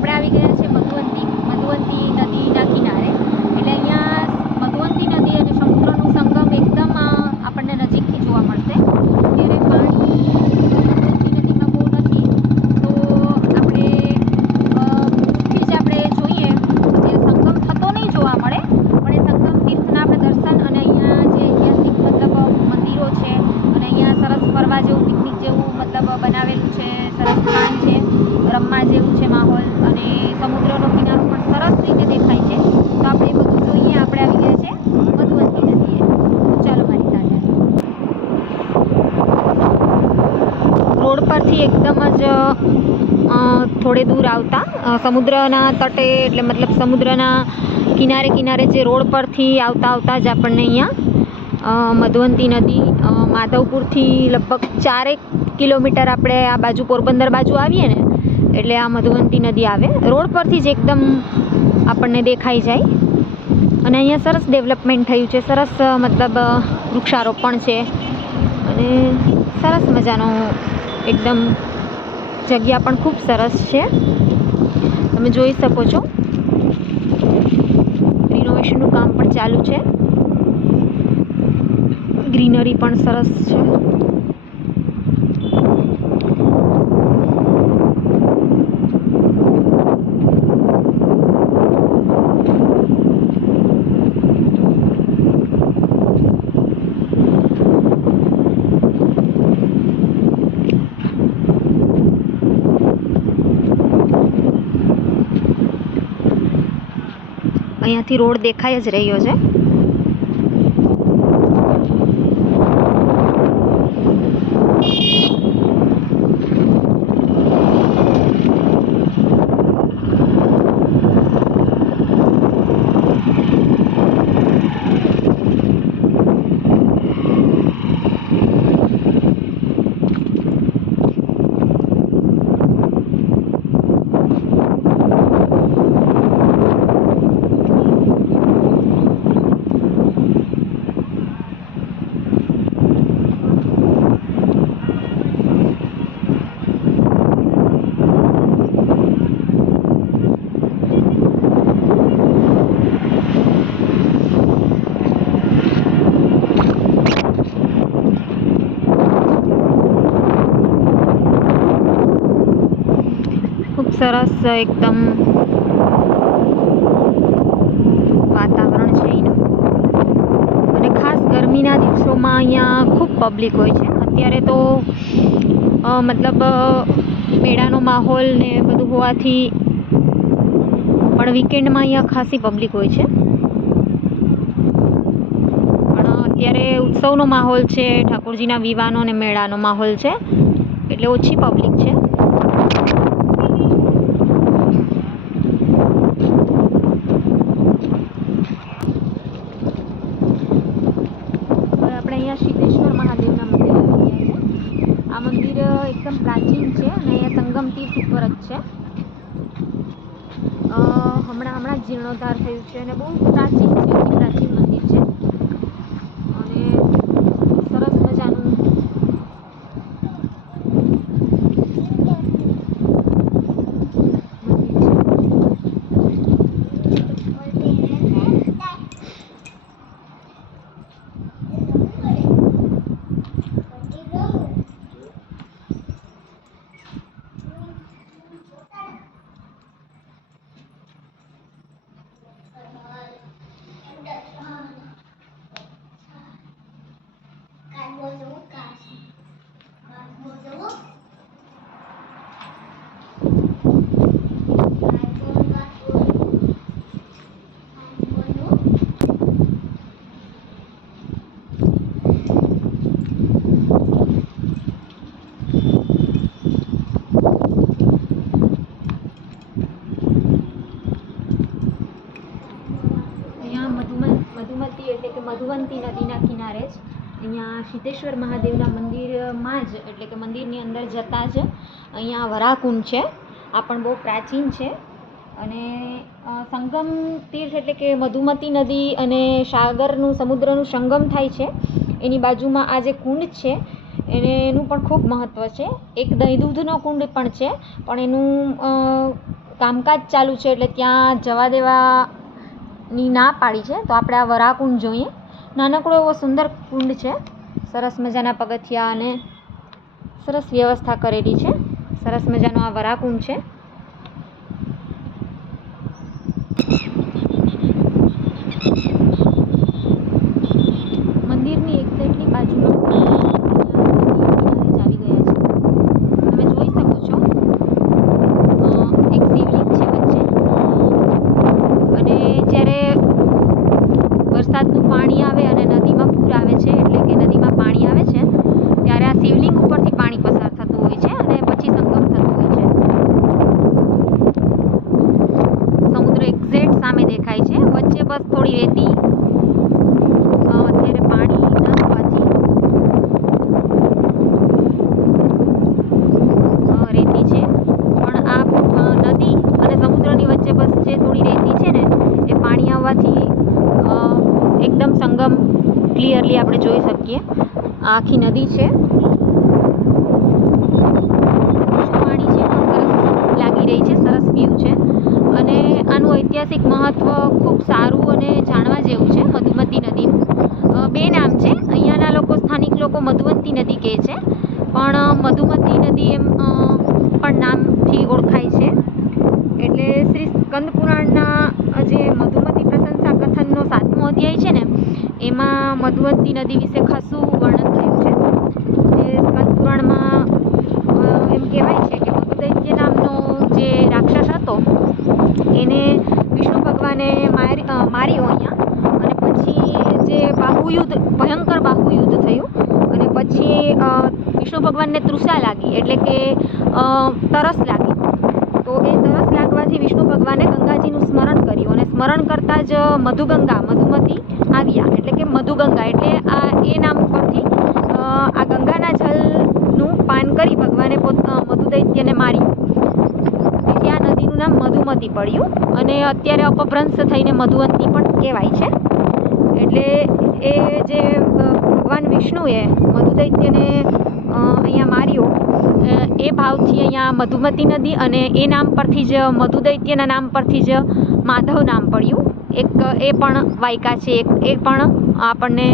આપણે આવી ગયા છે મધુવંતી નદીના કિનારે. એટલે અહીંયા મધુવંતી નદી અને સમુદ્રનું સંગમ એકદમ આપણને નજીકથી જોવા મળશે. અત્યારે પાણી મધુવંતી નદીમાં બહુ નથી, તો આપણે દૂરથી જ આપણે જોઈએ કે સંગમ થતો નહીં જોવા મળે, પણ એ સંગમ તીર્થના આપણે દર્શન અને અહીંયા જે ઐતિહાસિક મતલબ મંદિરો છે અને અહીંયા સરસ ફરવા જેવું પિકનિક જેવું મતલબ બનાવેલું છે, સરસ સ્થાન છે, રમવા જેવું છે માહોલ, અને સમુદ્રનો કિનારો પણ સરસ રીતે દેખાય છે. તો આપણે એ બધું જોઈએ. આપણે આવી ગયા છે મધુવંતી નદીએ. ચાલો મારી સાથે. રોડ પરથી એકદમ જ થોડે દૂર આવતા સમુદ્રના તટે, એટલે મતલબ સમુદ્રના કિનારે કિનારે જે રોડ પરથી આવતા જ આપણને અહીંયા મધુવંતી નદી, માધવપુરથી લગભગ 4 કિલોમીટર આપણે આ બાજુ પોરબંદર બાજુ આવીએ ને એટલે આ મધુવંતી નદી આવે. રોડ પરથી જ એકદમ આપણને દેખાઈ જાય. અને અહીંયા સરસ ડેવલપમેન્ટ થયું છે, સરસ મતલબ વૃક્ષારોપણ છે અને સરસ મજાનો એકદમ જગ્યા પણ ખૂબ સરસ છે. તમે જોઈ શકો છો રિનોવેશનનું કામ પણ ચાલુ છે. ગ્રીનરી પણ સરસ છે. અહીંયાથી રોડ દેખાઈ જ રહ્યો છે. સરસ એકદમ વાતાવરણ છે એનું. અને ખાસ ગરમીના દિવસોમાં અહીંયા ખૂબ પબ્લિક હોય છે. અત્યારે તો મતલબ મેળાનો માહોલ ને બધું હોવાથી પણ વીકેન્ડમાં અહીંયા ખાસી પબ્લિક હોય છે. પણ અત્યારે ઉત્સવનો માહોલ છે, ઠાકોરજીના વિવાહનો અને મેળાનો માહોલ છે, એટલે ઓછી પબ્લિક છે. સિદ્ધેશ્વર મહાદેવના મંદિર આવી ગયા છે. આ મંદિર એકદમ પ્રાચીન છે અને સંગમ તીર્થ ઉપર જ છે. હમણાં જ જીર્ણોદ્ધાર થયું છે અને બહુ પ્રાચીન છે, અતિ પ્રાચીન મંદિર છે અને સરસ મજાનું મધુવંતી નદીના કિનારે જ અહીંયા સિદ્ધેશ્વર મહાદેવના મંદિરમાં જ, એટલે કે મંદિરની અંદર જતાં જ અહીંયા વરાહકુંડ છે. આ પણ બહુ પ્રાચીન છે અને સંગમ તીર્થ એટલે કે મધુમતી નદી અને સાગરનું, સમુદ્રનું સંગમ થાય છે એની બાજુમાં આ જે કુંડ છે એનું પણ ખૂબ મહત્ત્વ છે. એક દહીં દૂધનો કુંડ પણ છે, પણ એનું કામકાજ ચાલુ છે એટલે ત્યાં જવા દેવાની ના પાડી છે. તો આપણે આ વરાકુંડ જોઈએ. નાનકડો એવો સુંદર કુંડ છે, સરસ મજાના પગથિયા અને સરસ વ્યવસ્થા કરેલી છે. સરસ મજાનો આ વરાકુંડ છે. મંદિરની એક્ઝેક્ટલી બાજુમાં આવી ગયા છે. તમે જોઈ શકો છો એક શિવલિંગ છે વચ્ચે. અને જ્યારે વરસાદનું પાણી આવે અને નદીમાં પૂર આવે છે, એટલે કે નદીમાં પાણી આવે છે, ત્યારે આ શિવલિંગ ઉપરથી પાણી પસાર થતું હોય છે અને પછી સંગમ થતો હોય છે. સમુદ્ર એક્ઝેક્ટ સામે દેખાય છે. વચ્ચે બસ થોડી રેતી અત્યારે પાણી ન હોવાથી રેતી છે, પણ આ નદી અને સમુદ્રની વચ્ચે બસ જે થોડી રેતી છે ને એ પાણી આવવાથી એકદમ સંગમ ક્લિયરલી આપણે જોઈ શકીએ. આ આખી નદી છે, પાણી છે, સરસ લાગી રહી છે, સરસ વ્યૂ છે. અને આનું ઐતિહાસિક મહત્વ ખૂબ સારું અને જાણવા જેવું છે. મધુમતી નદીનું બે નામ છે. અહીંયાના લોકો, સ્થાનિક લોકો મધુવંતી નદી કહે છે, પણ મધુમતી નદી એમ પણ નામથી ઓળખાય છે. એટલે શ્રી સ્કંદ પુરાણના જે મધુમતી પ્રશંસા કથનનો 7મો અધ્યાય છે ને, એમાં મધુવંતી નદી વિશે ખાસું વર્ણન થયું છે. જે સ્કંદ પુરાણમાં એમ કહેવાય છે કે મધુદૈત્ય નામનો જે રાક્ષસ હતો એને વિષ્ણુ ભગવાને માર્યો અહીંયા. અને પછી જે બાહુયુદ્ધ, ભયંકર બાહુયુદ્ધ થયું અને પછી વિષ્ણુ ભગવાનને તૃષા લાગી, એટલે કે તરસ લાગી. તો એ તરસ લાગવાથી વિષ્ણુ ભગવાને ગંગાજીનું સ્મરણ કર્યું અને સ્મરણ કરતાં જ મધુમતી આવ્યા, એટલે કે મધુગંગા. એટલે એ નામ પરથી આ ગંગાના જલનું પાન કરી ભગવાને મધુદૈત્યને માર્યું. તેથી આ નદીનું નામ મધુમતી પડ્યું અને અત્યારે અપભ્રંશ થઈને મધુવંતી પણ કહેવાય છે. એટલે એ જે ભગવાન વિષ્ણુએ મધુદૈત્યને અહીંયા માર્યો એ ભાવથી અહીંયા મધુમતી નદી, અને એ નામ પરથી જ મધુદૈત્યના નામ પરથી જ માધવ નામ પડ્યું. એક એ પણ વાયકા છે, એ પણ આપણને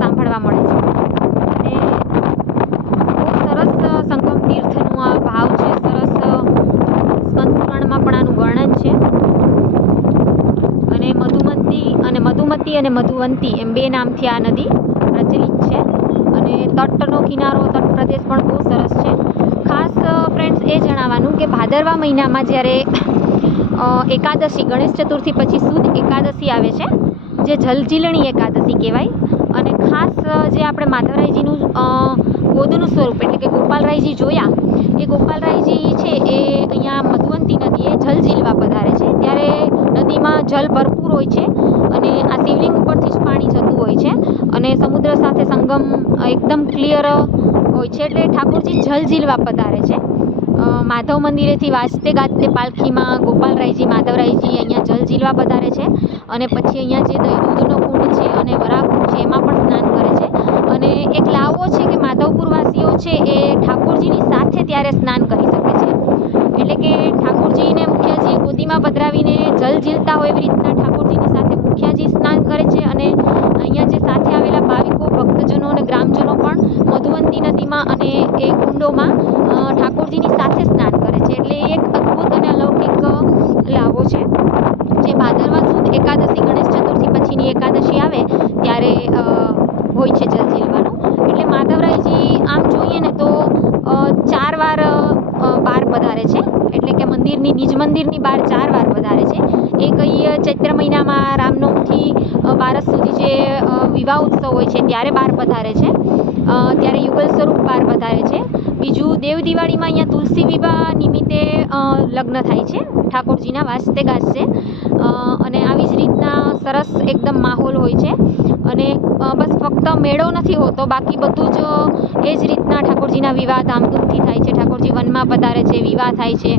સાંભળવા મળે છે. અને બહુ સરસ સંગમ તીર્થનું આ ભાવ છે. સરસ સ્કંદ પુરાણમાં પણ આનું વર્ણન છે. અને મધુમતી અને મધુવંતી એમ બે નામથી આ નદી પ્રચલિત છે. અને તટનો કિનારો, તટ પ્રદેશ પણ બહુ સરસ છે. ખાસ ફ્રેન્ડ્સ એ જણાવવાનું કે ભાદરવા મહિનામાં જ્યારે એકાદશી, ગણેશ ચતુર્થી પછી સુદ એકાદશી આવે છે, જે જલજીલણી એકાદશી કહેવાય. અને ખાસ જે આપણે માધવરાયજીનું ગોદનું સ્વરૂપ એટલે કે ગોપાલરાયજી જોયા, એ ગોપાલરાયજી છે એ અહીંયા મધુવંતી નદીએ જલ ઝીલવા પધારે છે. ત્યારે નદીમાં જલ ભરપૂર હોય છે અને આ શિવલિંગ ઉપરથી જ પાણી જતું હોય છે અને સમુદ્ર સાથે સંગમ એકદમ ક્લિયર હોય છે. એટલે ઠાકોરજી જલ ઝીલવા પધારે છે. માધવ મંદિરેથી વાજતે ગાજતે પાલખીમાં ગોપાલરાયજી, માધવરાયજી અહીંયા જલ ઝીલવા પધારે છે. અને પછી અહીંયા જે દૂધનો કુંડ છે અને વરાકુંડ છે એમાં પણ સ્નાન કરે છે. અને એક લાવો છે કે માધવપુરવાસીઓ છે એ ઠાકોરજીની સાથે ત્યારે સ્નાન કરી શકે છે. એટલે કે ઠાકોરજીને મુખિયાજીએ ગોદીમાં પધરાવીને જલ ઝીલતા હોય એવી રીતના ઠાકોરજીની સાથે મુખિયાજી સ્નાન કરે છે. અને અહીંયા જે સાથે આવેલા ભાવિકો, ભક્તજનો અને ગ્રામજનો પણ મધુવંતી નદીમાં અને એ કુંડોમાં ઠાકોરજીની સાથે સ્નાન કરે છે. એટલે એ એક અદ્ભુત અને અલૌકિક લાવો છે, જે ભાદરવા સુદ એકાદશી, ગણેશ ચતુર્થી પછીની એકાદશી આવે ત્યારે હોય છે જલ ઝીલવાનું. એટલે માધવરાયજી આમ જોઈએ ને તો 4 વાર બહાર પધારે છે. એટલે કે મંદિરની, નિજ મંદિરની બહાર 4 વાર પધારે છે. એક ચૈત્ર મહિનામાં રામનવમીથી બારસ સુધી જે વિવાહ ઉત્સવ હોય છે ત્યારે બહાર પધારે છે, ત્યારે યુગલ સ્વરૂપ બહાર પધારે છે. બીજું દેવ દિવાળીમાં અહીંયા તુલસી વિવાહ નિમિત્તે લગ્ન થાય છે ઠાકોરજીના વાજતે ગાજતે. અને આવી જ રીતના સરસ એકદમ માહોલ હોય છે. અને બસ ફક્ત મેળો નથી હોતો, બાકી બધું જ એ જ રીતના ઠાકોરજીના વિવાહ ધામધૂમથી થાય છે. ઠાકોરજી વનમાં પધારે છે, વિવાહ થાય છે.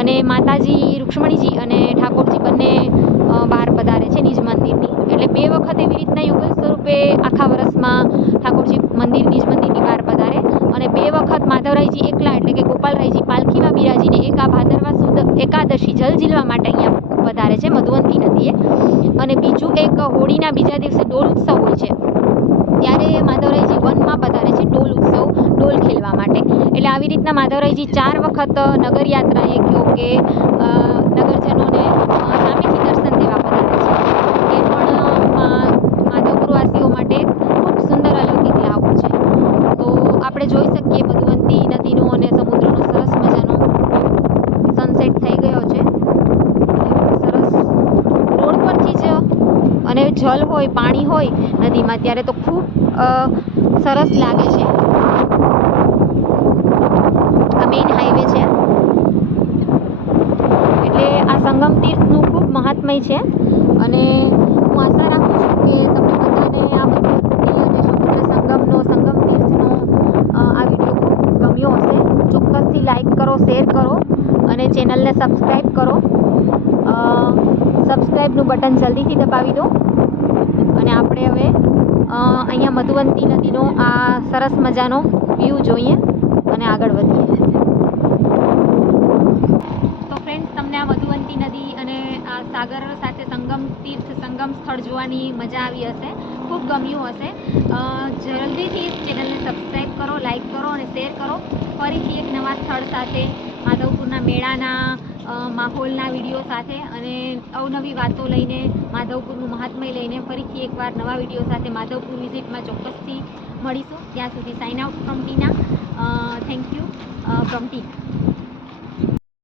અને માતાજી રૂક્ષ્મણીજી અને ઠાકોરજી બંને બહાર પધારે છે નિજ મંદિરની. એટલે 2 વખત એવી રીતના યુગલ સ્વરૂપે આખા વર્ષમાં ઠાકોરજી નિજ મંદિરની બહાર પધારે. અને અને 2 વખત માધવરાયજી એકલા એટલે કે ગોપાલરાયજી પાલખીમાં બિરાજીને એક આ ભાદરવા સુદ એકાદશી જલ ઝીલવા માટે અહીંયા વધારે છે મધુવંતી નદીએ. અને બીજું એક હોળીના બીજા દિવસે ડોલ ઉત્સવ હોય છે, ત્યારે માધવરાયજી વનમાં પધારે છે ડોલ ઉત્સવ, ડોલ ખેલવા માટે. એટલે આવી રીતના માધવરાયજી 4 વખત નગરયાત્રાએ કહો કે નગરજનોને સામેથી દર્શન દેવા પધારે છે. એ પણ માધવપુરવાસીઓ માટે ખૂબ સુંદર અલૌકિક લાભ છે. તો આપણે જોઈ શકીએ મધુવંતી નદીનો અને સમુદ્રનો સરસ મજાનો સનસેટ થઈ ગયો છે. સરસ રોડ પરથી જ અને જલ હોય, પાણી હોય નદીમાં ત્યારે તો ખૂબ સરસ લાગે છે. આ મેઇન હાઈવે છે એટલે આ સંગમ તીર્થનું ખૂબ મહાત્મય છે. અને હું આશા રાખું છું કે તમને બધાને આ મધુવંતી અને સંગમ તીર્થનો આ વિડીયો ખૂબ ગમ્યો હશે. ચોક્કસથી લાઈક કરો, શેર કરો અને ચેનલને સબસ્ક્રાઈબ કરો. સબસ્ક્રાઈબનું બટન જલ્દીથી દબાવી દો અને આપણે હવે અહીંયા મધુવંતી નદીનો આ સરસ મજાનો વ્યૂ જોઈએ અને આગળ વધીએ. તો ફ્રેન્ડ્સ, તમને આ મધુવંતી નદી અને આ સાગર સાથે સંગમ સ્થળ જોવાની મજા આવી હશે, ખૂબ ગમ્યું હશે. જલ્દીથી ચેનલને સબસ્ક્રાઈબ કરો, લાઈક કરો અને શેર કરો. ફરીથી એક નવા સ્થળ સાથે, માધવપુરના મેળાના માહોલના વિડીયો સાથે અને અવનવી વાતો લઈને, માધવપુરનું મહાત્મય લઈને ફરીથી એકવાર નવા વિડીયો સાથે માધવપુર વિઝિટમાં ચોક્કસથી મળીશું. ત્યાં સુધી sign out from Tina. Thank you from Tina.